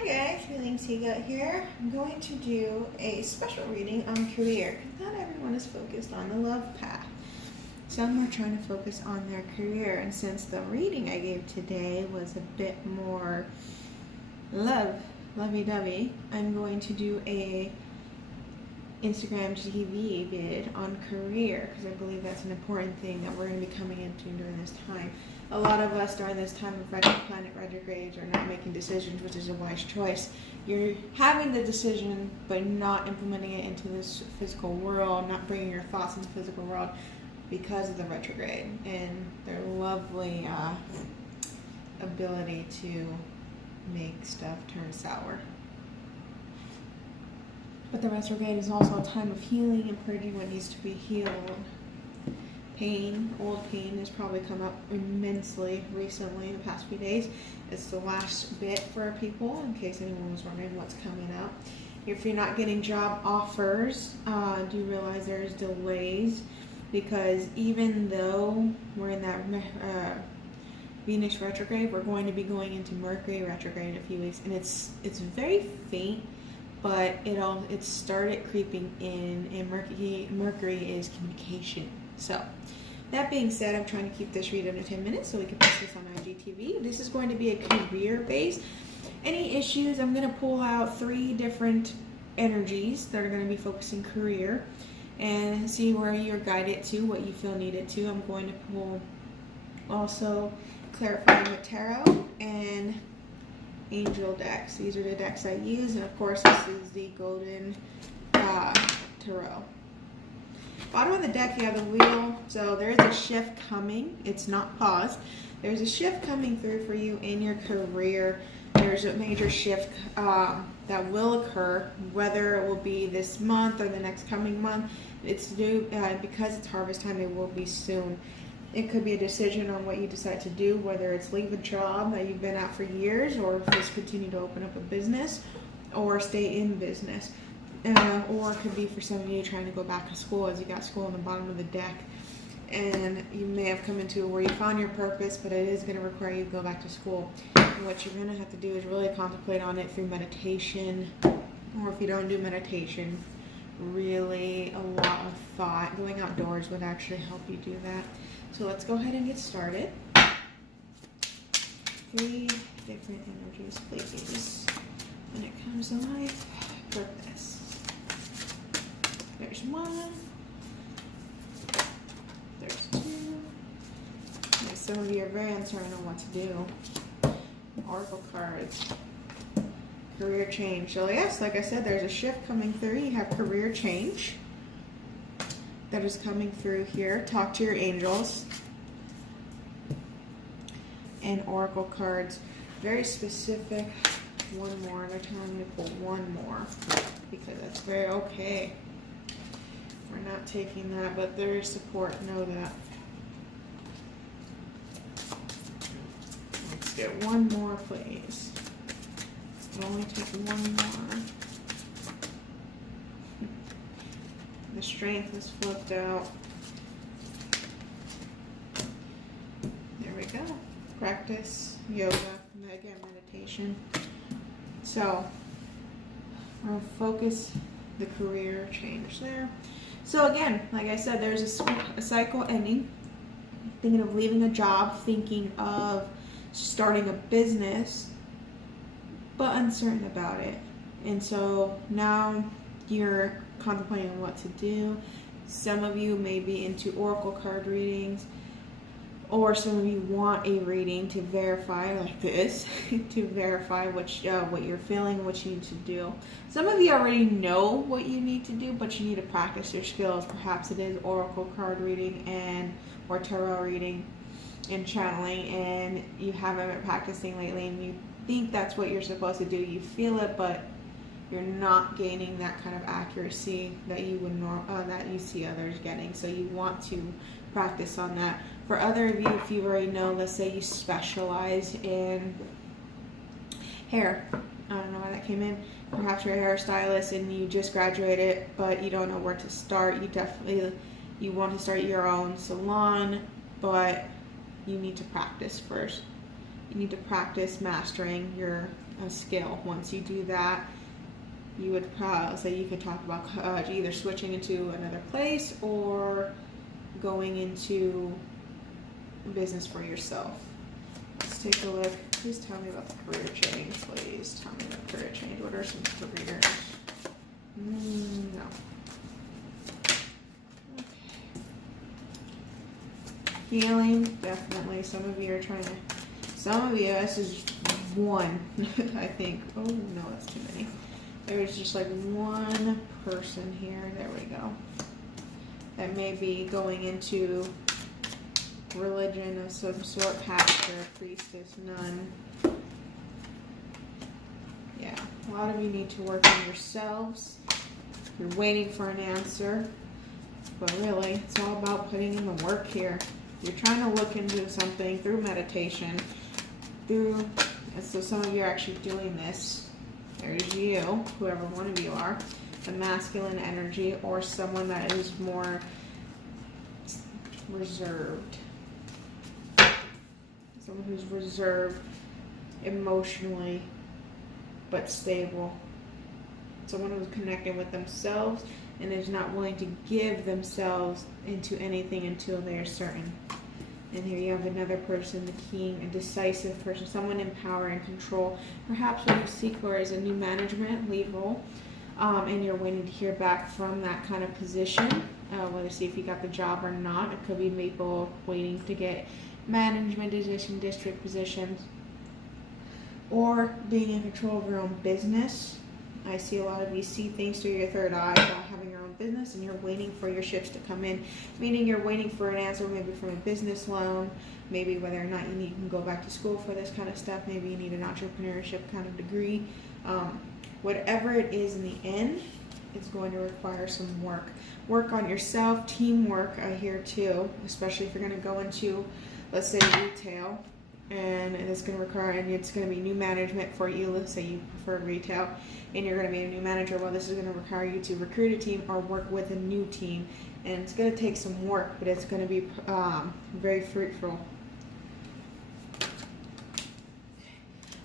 Hi guys, Feeling Seagut here. I'm going to do a special reading on career. Not everyone is focused on the love path. Some are trying to focus on their career, and since the reading I gave today was a bit more lovey-dovey, I'm going to do a Instagram TV vid on career because I believe that's an important thing that we're going to be coming into during this time. A lot of us during this time of planet retrogrades are not making decisions, which is a wise choice. You're having the decision but not implementing it into this physical world, not bringing your thoughts into the physical world because of the retrograde and their lovely ability to make stuff turn sour. But the retrograde is also a time of healing and purging what needs to be healed. Pain, old pain, has probably come up immensely recently in the past few days. It's the last bit for people, in case anyone was wondering what's coming up. If you're not getting job offers, do realize there's delays, because even though we're in that Venus retrograde, we're going to be going into Mercury retrograde in a few weeks, and it's very faint. But it started creeping in, and Mercury is communication. So, that being said, I'm trying to keep this read under 10 minutes so we can post this on IGTV. This is going to be a career base. Any issues, I'm going to pull out 3 different energies that are going to be focusing career and see where you're guided to, what you feel needed to. I'm going to pull also clarifying with tarot and angel decks. These are the decks I use, and of course this is the golden tarot. Bottom of the deck you have the wheel, so there is a shift coming. It's not paused. There's a shift coming through for you in your career. There's a major shift that will occur, whether it will be this month or the next coming month. It's due because it's harvest time. It will be soon. It could be a decision on what you decide to do, whether it's leave a job that you've been at for years, or just continue to open up a business, or stay in business. Or it could be for some of you trying to go back to school, as you got school on the bottom of the deck. And you may have come into where you found your purpose, but it is going to require you to go back to school. And what you're going to have to do is really contemplate on it through meditation, or if you don't do meditation, really a lot of thought. Going outdoors would actually help you do that. So let's go ahead and get started. 3 different energies, please, when it comes to life purpose. There's 1. There's 2. And some of you are very uncertain on what to do. Oracle cards. Career change. So yes, like I said, there's a shift coming through. You have career change that is coming through here. Talk to your angels. And oracle cards, very specific. 1 more. They're telling me to pull 1 more because that's very okay. We're not taking that, but there is support. Know that. Let's get 1 more, please. I'll only take 1 more. The strength is flipped out. There we go. Practice yoga, again, meditation. So, we're going to focus the career change there. So again, like I said, there's a cycle ending. Thinking of leaving a job, thinking of starting a business, but uncertain about it. And so now you're contemplating what to do. Some of you may be into oracle card readings, or some of you want a reading to verify, like this, to verify what you're feeling, what you need to do. Some of you already know what you need to do, but you need to practice your skills. Perhaps it is oracle card reading or tarot reading and channeling, and you haven't been practicing lately, and you think that's what you're supposed to do. You feel it, but you're not gaining that kind of accuracy that you would that you see others getting. So you want to practice on that. For other of you, if you already know, let's say you specialize in hair. I don't know why that came in. Perhaps you're a hairstylist and you just graduated, but you don't know where to start. You want to start your own salon, but you need to practice first. You need to practice mastering your skill. Once you do that, you would so you could talk about either switching into another place or going into business for yourself. Let's take a look. Please tell me about the career change. Please tell me about career change. What are some careers? No. Okay. Healing, definitely. Some of you are trying to. Some of you, this is one, I think. Oh no, that's too many. There's just like one person here. There we go. That may be going into religion of some sort, pastor, priestess, nun. Yeah, a lot of you need to work on yourselves. You're waiting for an answer, but really, it's all about putting in the work here. You're trying to look into something through meditation, and so some of you are actually doing this. There's you, whoever one of you are, the masculine energy, or someone that is more reserved. Someone who's reserved emotionally, but stable. Someone who's connected with themselves and is not willing to give themselves into anything until they are certain. And here you have another person, the king, a decisive person, someone in power and control. Perhaps what you seek for is a new management lead role, and you're waiting to hear back from that kind of position, whether to see if you got the job or not. It could be people waiting to get management position, district positions, or being in control of your own business. I see a lot of you see things through your third eye about having your own business, and you're waiting for your ships to come in, meaning you're waiting for an answer maybe from a business loan, maybe whether or not you can go back to school for this kind of stuff, maybe you need an entrepreneurship kind of degree. Whatever it is in the end, it's going to require some work on yourself, teamwork here too, especially if you're going to go into, let's say, retail, and it's going to require, and it's going to be new management for you. Let's say you prefer retail and you're going to be a new manager. Well, this is going to require you to recruit a team or work with a new team, and it's going to take some work, but it's going to be very fruitful.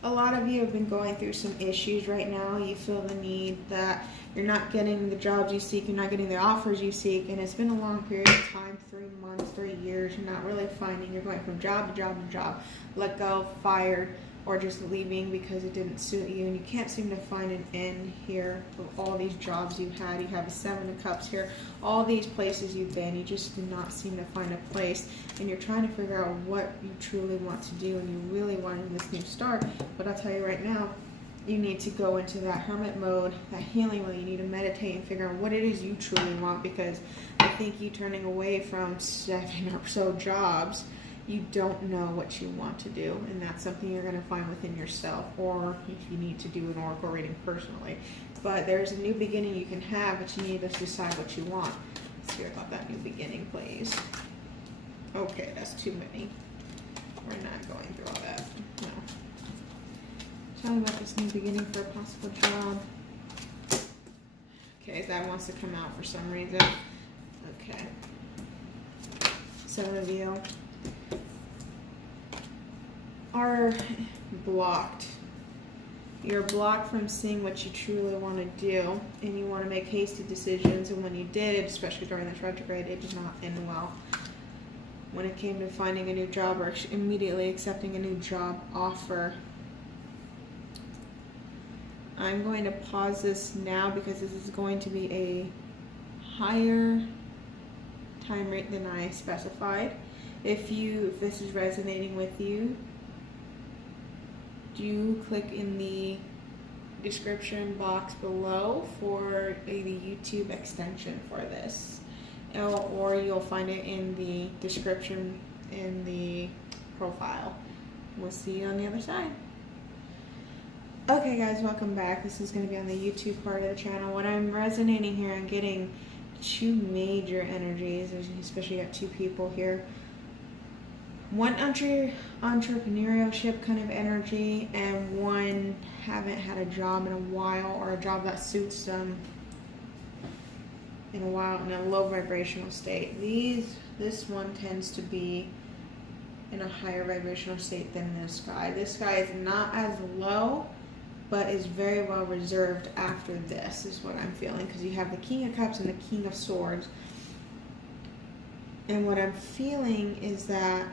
A lot of you have been going through some issues right now. You feel the need that you're not getting the jobs you seek, you're not getting the offers you seek, and it's been a long period of time, 3 months, 3 years. You're not really finding, you're going from job to job to job, let go, fired, or just leaving because it didn't suit you, and you can't seem to find an end here of all these jobs you've had. You have a 7 of Cups here, all these places you've been, you just do not seem to find a place, and you're trying to figure out what you truly want to do, and you really want in this new start. But I'll tell you right now, you need to go into that hermit mode, that healing mode. You need to meditate and figure out what it is you truly want, because I think you turning away from 7 or so jobs, you don't know what you want to do, and that's something you're going to find within yourself, or if you need to do an oracle reading personally. But there's a new beginning you can have, but you need to decide what you want. Let's hear about that new beginning, please. Okay, that's too many. We're not going through all that. No. Tell me about this new beginning for a possible job. Okay, that wants to come out for some reason. Okay. Some of you are blocked. You're blocked from seeing what you truly want to do, and you want to make hasty decisions, and when you did, especially during this retrograde, it did not end well. When it came to finding a new job or immediately accepting a new job offer. I'm going to pause this now because this is going to be a higher time rate than I specified. If this is resonating with you, do click in the description box below for the YouTube extension for this, or you'll find it in the description in the profile. We'll see you on the other side. Okay guys, welcome back. This is going to be on the YouTube part of the channel. What I'm resonating here, I'm getting 2 major energies, especially got 2 people here. One entrepreneurship kind of energy, and one haven't had a job in a while, or a job that suits them in a while, in a low vibrational state. This one tends to be in a higher vibrational state than this guy. This guy is not as low, but is very well reserved after this, is what I'm feeling, because you have the King of Cups and the King of Swords. And what I'm feeling is that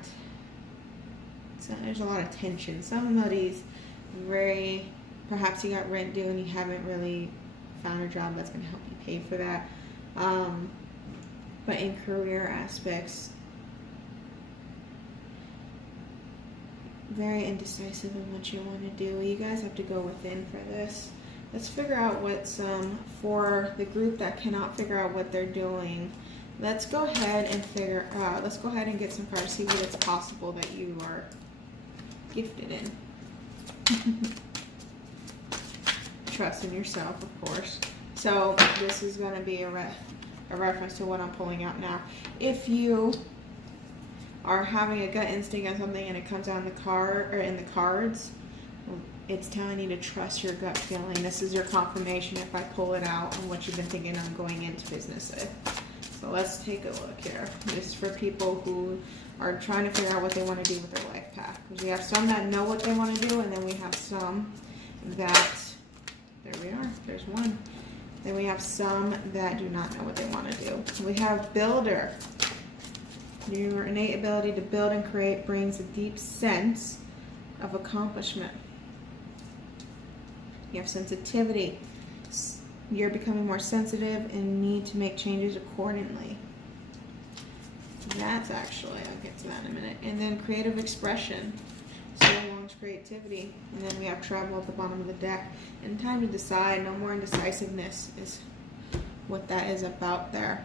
there's a lot of tension. Somebody's perhaps you got rent due and you haven't really found a job that's going to help you pay for that. But in career aspects, very indecisive in what you want to do. You guys have to go within for this. Let's figure out what's for the group that cannot figure out what they're doing. Let's go ahead and let's go ahead and get some cards, see what it's possible that you are gifted in. Trust in yourself, of course. So this is going to be a reference to what I'm pulling out now. If you are having a gut instinct on something and it comes out in the card or in the cards, it's telling you to trust your gut feeling. This is your confirmation if I pull it out on what you've been thinking on going into business with. So let's take a look here. This is for people who are trying to figure out what they want to do with their life path. Because we have some that know what they want to do, and then we have some that, there we are, there's one. Then we have some that do not know what they want to do. We have builder. Your innate ability to build and create brings a deep sense of accomplishment. You have sensitivity. You're becoming more sensitive and need to make changes accordingly. That's actually, I'll get to that in a minute. And then creative expression. So belongs creativity. And then we have travel at the bottom of the deck. And time to decide. No more indecisiveness is what that is about there.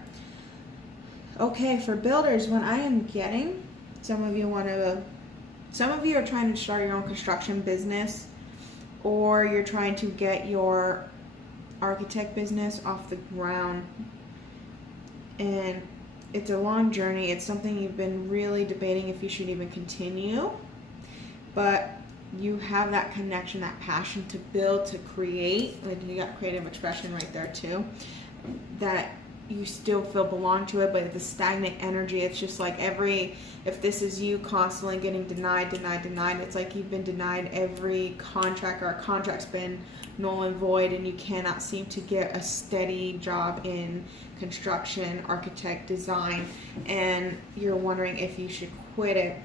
Okay, for builders, what I am getting, some of you are trying to start your own construction business, or you're trying to get your architect business off the ground, and it's a long journey. It's something you've been really debating if you should even continue, but you have that connection, that passion to build, to create, and you got creative expression right there too, that you still feel belong to it, but the stagnant energy, it's just like if this is you constantly getting denied, it's like you've been denied every contract, or a contract's been null and void, and you cannot seem to get a steady job in construction, architect, design, and you're wondering if you should quit it,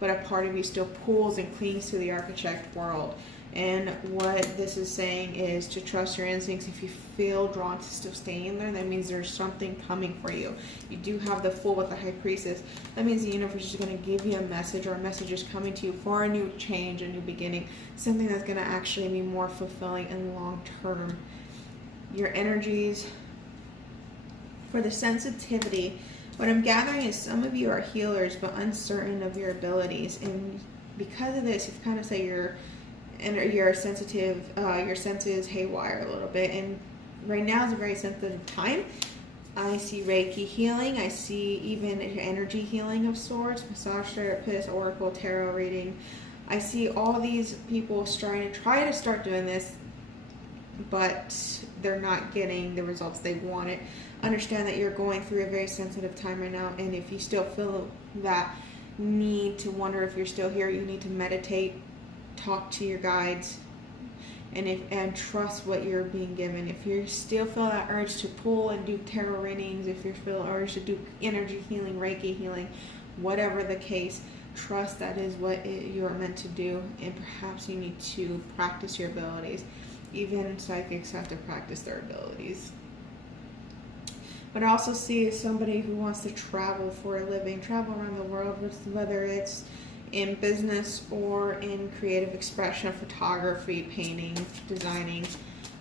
but a part of you still pulls and clings to the architect world. And what this is saying is to trust your instincts. If you feel drawn to still staying in there, that means there's something coming for you. You do have the Fool with the High Priestess. That means the universe is going to give you a message, or a message is coming to you for a new change, a new beginning, something that's going to actually be more fulfilling and long term. Your energies, for the sensitivity, what I'm gathering is some of you are healers but uncertain of your abilities, and because of this, you kind of say you're sensitive, your senses haywire a little bit, and right now is a very sensitive time. I see Reiki healing, I see even energy healing of sorts, massage therapist, oracle, tarot reading. I see all these people try to start doing this, but they're not getting the results they wanted. Understand that you're going through a very sensitive time right now, and if you still feel that need to wonder if you're still here, you need to meditate, talk to your guides, and trust what you're being given. If you still feel that urge to pull and do tarot readings, if you feel urge to do energy healing, Reiki healing, whatever the case, trust that is what you're meant to do, and perhaps you need to practice your abilities. Even psychics have to practice their abilities. But I also see somebody who wants to travel for a living, travel around the world, whether it's in business or in creative expression, photography, painting, designing,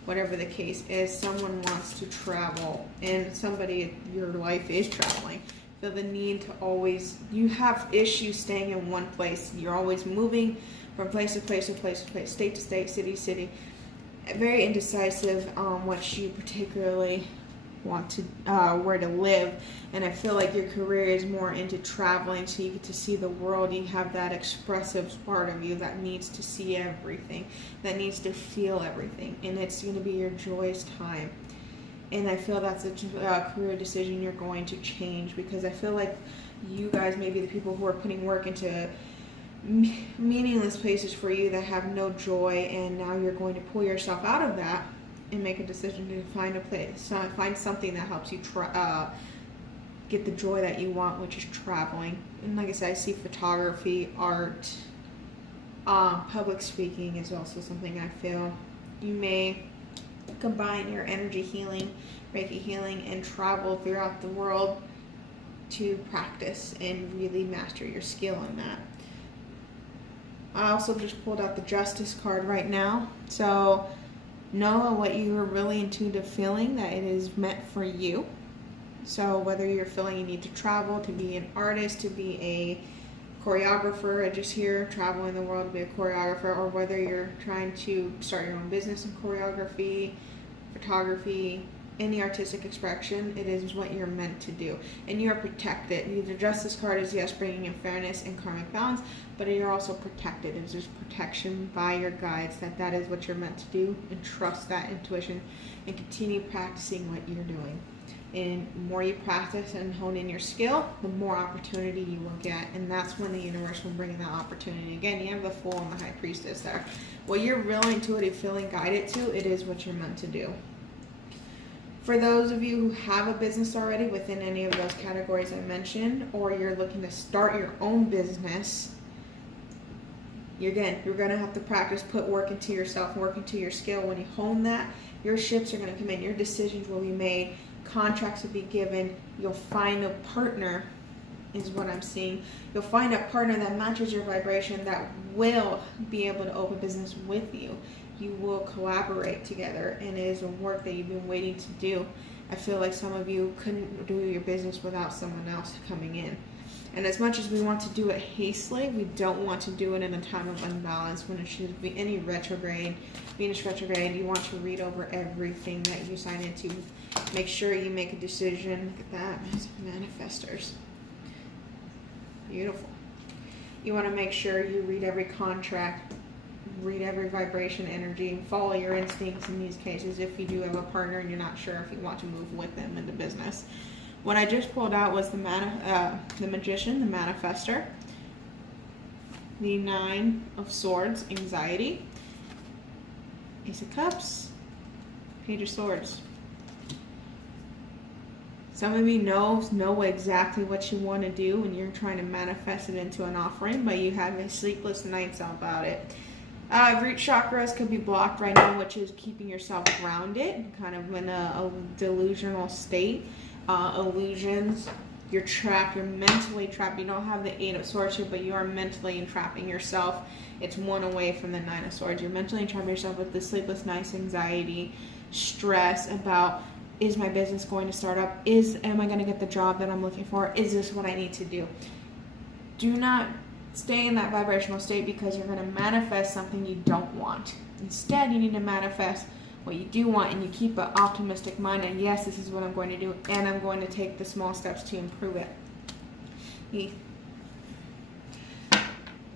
whatever the case is. Someone wants to travel, and somebody, your life is traveling. Feel the need to always, you have issues staying in one place. You're always moving from place to place to place to place, state to state, city to city. Very indecisive on what you particularly want to, where to live. And I feel like your career is more into traveling, so you get to see the world. You have that expressive part of you that needs to see everything, that needs to feel everything, and it's going to be your joyous time. And I feel that's a career decision you're going to change, because I feel like you guys may be the people who are putting work into meaningless places for you that have no joy, and now you're going to pull yourself out of that and make a decision to find a place, find something that helps you get the joy that you want, which is traveling. And like I said, I see photography, art, public speaking is also something I feel you may combine your energy healing, Reiki healing, and travel throughout the world to practice and really master your skill in that. I also just pulled out the Justice card right now. So know what you are really intuitive feeling, that it is meant for you. So whether you're feeling you need to travel, to be an artist, to be a choreographer, I just hear traveling the world to be a choreographer, or whether you're trying to start your own business in choreography, photography, any artistic expression, it is what you're meant to do. And you're protected. The Justice card is, yes, bringing in fairness and karmic balance, but you're also protected. There's protection by your guides that is what you're meant to do, and trust that intuition and continue practicing what you're doing. And the more you practice and hone in your skill, the more opportunity you will get. And that's when the universe will bring in that opportunity. Again, you have the Fool and the High Priestess there. What you're really intuitive feeling guided to, it is what you're meant to do. For those of you who have a business already within any of those categories I mentioned, or you're looking to start your own business, you're going to have to practice, put work into yourself, work into your skill. When you hone that, your ships are going to come in, your decisions will be made, contracts will be given, you'll find a partner, is what I'm seeing. You'll find a partner that matches your vibration, that will be able to open business with you. You will collaborate together, and it is a work that you've been waiting to do. I feel like some of you couldn't do your business without someone else coming in. And as much as we want to do it hastily, we don't want to do it in a time of unbalance when it should be any retrograde, Venus retrograde. You want to read over everything that you sign into. Make sure you make a decision. Look at that, manifestors. Beautiful. You want to make sure you read every contract, read every vibration, energy, and follow your instincts in these cases if you do have a partner and you're not sure if you want to move with them into business. What I just pulled out was the Magician, the Manifestor, the Nine of Swords, Anxiety, Ace of Cups, Page of Swords. Some of you know exactly what you want to do and you're trying to manifest it into an offering, but you have sleepless nights about it. Root chakras could be blocked right now, which is keeping yourself grounded, kind of in a delusional state. Illusions, you're trapped, you're mentally trapped. You don't have the Eight of Swords here, but you are mentally entrapping yourself. It's one away from the Nine of Swords. You're mentally entrapping yourself with the sleepless nights, anxiety, stress about, is my business going to start up? Am I going to get the job that I'm looking for? Is this what I need to do? Do not stay in that vibrational state, because you're going to manifest something you don't want. Instead, you need to manifest what you do want, and you keep an optimistic mind, and yes, this is what I'm going to do, and I'm going to take the small steps to improve it.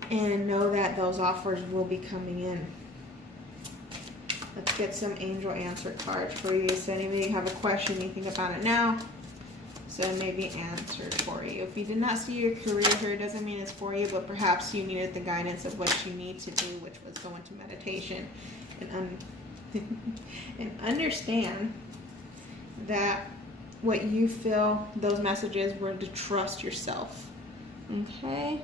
And know that those offers will be coming in. Let's get some angel answer cards for you. So anybody have a question, you think about it now, so it may be answered for you. If you did not see your career here, it doesn't mean it's for you, but perhaps you needed the guidance of what you need to do, which was go into meditation and and understand that what you feel, those messages were to trust yourself. Okay?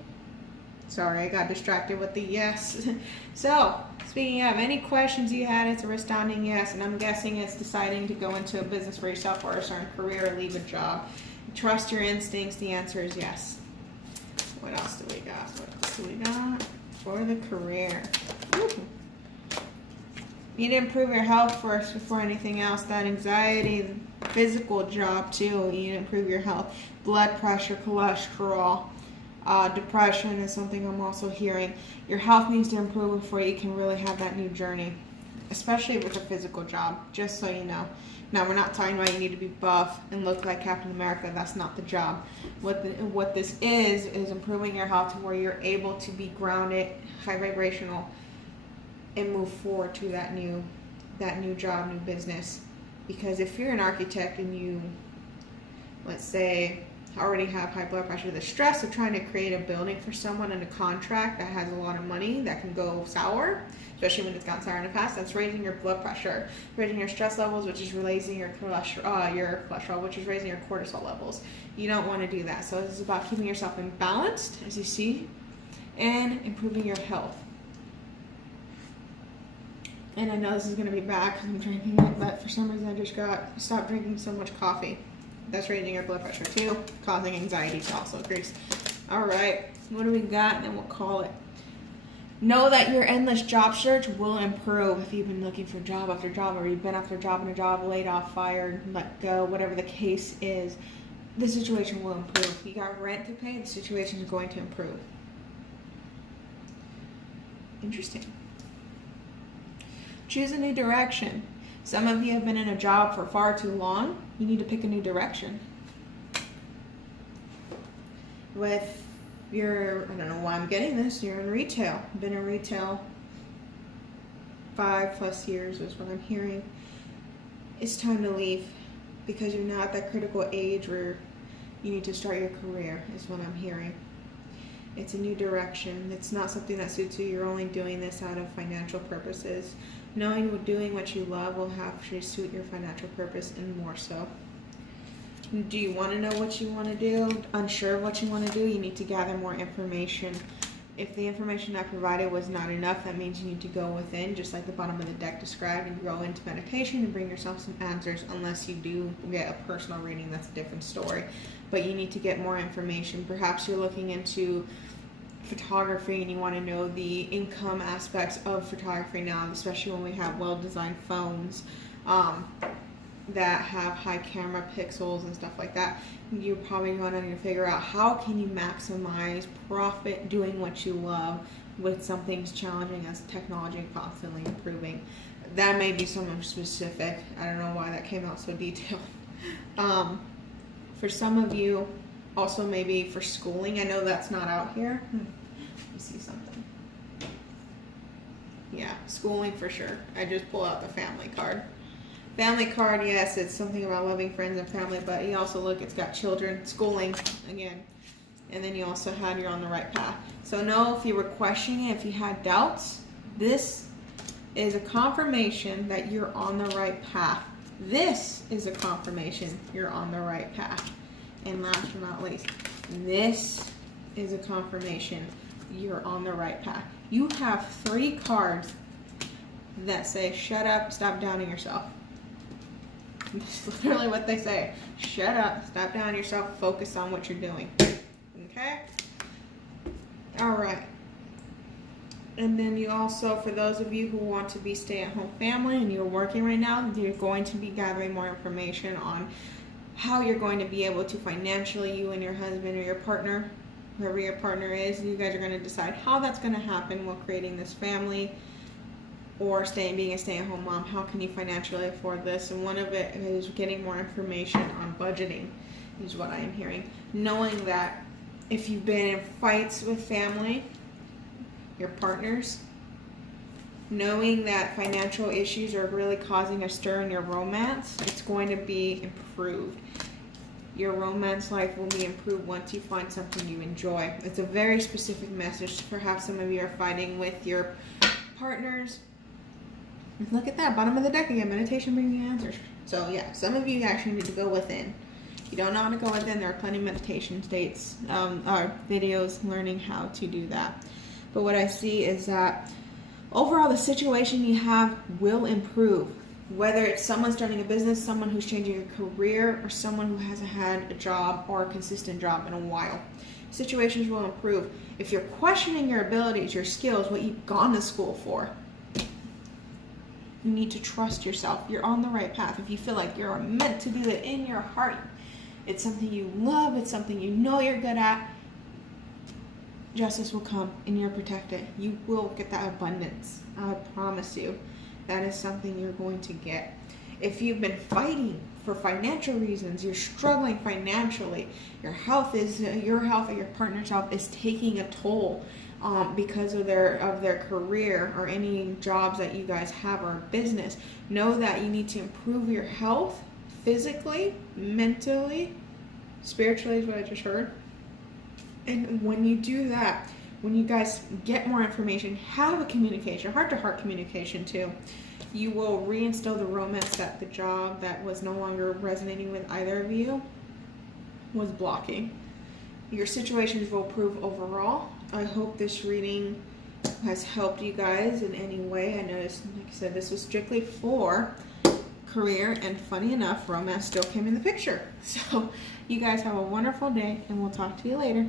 Sorry, I got distracted with the yes. So, speaking of, any questions you had, it's a resounding yes, and I'm guessing it's deciding to go into a business for yourself or a certain career or leave a job. Trust your instincts, the answer is yes. What else do we got? What else do we got for the career? Woo. You need to improve your health first before anything else. That anxiety, physical job too. You need to improve your health. Blood pressure, cholesterol, depression is something I'm also hearing. Your health needs to improve before you can really have that new journey, especially with a physical job, just so you know. Now, we're not talking about you need to be buff and look like Captain America. That's not the job. What this is improving your health to where you're able to be grounded, high vibrational, and move forward to that new job, new business. Because if you're an architect and you, let's say, already have high blood pressure, the stress of trying to create a building for someone in a contract that has a lot of money that can go sour, especially when it's gone sour in the past, that's raising your blood pressure, raising your stress levels, which is raising your cholesterol, which is raising your cortisol levels. You don't want to do that. So this is about keeping yourself imbalanced, as you see, and improving your health. And I know this is going to be bad because I'm drinking it, but for some reason I just stopped drinking so much coffee. That's raising your blood pressure too, causing anxiety to also increase. All right, what do we got? And then we'll call it. Know that your endless job search will improve if you've been looking for job after job, or you've been after job and a job, laid off, fired, let go, whatever the case is. The situation will improve. You got rent to pay, the situation is going to improve. Interesting. Choose a new direction. Some of you have been in a job for far too long. You need to pick a new direction. With your, I don't know why I'm getting this, you're in retail. Been in retail 5+ years is what I'm hearing. It's time to leave because you're not at that critical age where you need to start your career is what I'm hearing. It's a new direction. It's not something that suits you. You're only doing this out of financial purposes. Knowing doing what you love will actually suit your financial purpose and more so. Do you want to know what you want to do? Unsure of what you want to do? You need to gather more information. If the information I provided was not enough, that means you need to go within, just like the bottom of the deck described, and go into meditation and bring yourself some answers, unless you do get a personal reading. That's a different story. But you need to get more information. Perhaps you're looking into photography and you want to know the income aspects of photography now, especially when we have well-designed phones that have high camera pixels and stuff like that. You're probably going to need to figure out how can you maximize profit doing what you love with something as challenging as technology constantly improving. That may be something specific. I don't know why that came out so detailed. For some of you, also maybe for schooling. I know that's not out here. Let me see something. Yeah, schooling for sure. I just pull out the family card. Family card, yes, it's something about loving friends and family, but you also look, it's got children, schooling, again. And then you also had you're on the right path. So know if you were questioning it, if you had doubts, this is a confirmation that you're on the right path. This is a confirmation you're on the right path. And last but not least, this is a confirmation you're on the right path. You have 3 cards that say, shut up, stop doubting yourself. That's literally what they say. Shut up, stop doubting yourself, focus on what you're doing. Okay? Alright. And then you also, for those of you who want to be stay-at-home family and you're working right now, you're going to be gathering more information on how you're going to be able to financially, you and your husband or your partner, whoever your partner is, you guys are going to decide how that's going to happen while creating this family or being a stay-at-home mom. How can you financially afford this? And one of it is getting more information on budgeting, is what I am hearing. Knowing that if you've been in fights with family, your partners, knowing that financial issues are really causing a stir in your romance, it's going to be improved. Your romance life will be improved once you find something you enjoy. It's a very specific message. Perhaps some of you are fighting with your partners. Look at that, bottom of the deck again, meditation bringing answers. So yeah, some of you actually need to go within. If you don't know how to go within, there are plenty of meditation states, or videos learning how to do that. But what I see is that overall, the situation you have will improve. Whether it's someone starting a business, someone who's changing a career, or someone who hasn't had a job or a consistent job in a while. Situations will improve. If you're questioning your abilities, your skills, what you've gone to school for, you need to trust yourself. You're on the right path. If you feel like you're meant to do it in your heart, it's something you love, it's something you know you're good at, justice will come and you're protected. You will get that abundance. I promise you. That is something you're going to get. If you've been fighting for financial reasons, you're struggling financially, your health or your partner's health is taking a toll because of their career or any jobs that you guys have or business, know that you need to improve your health physically, mentally, spiritually is what I just heard. And when you do that, when you guys get more information, have a communication, heart-to-heart communication too, you will reinstill the romance that the job that was no longer resonating with either of you was blocking. Your situations will improve overall. I hope this reading has helped you guys in any way. I noticed, like I said, this was strictly for career, and funny enough, romance still came in the picture. So you guys have a wonderful day, and we'll talk to you later.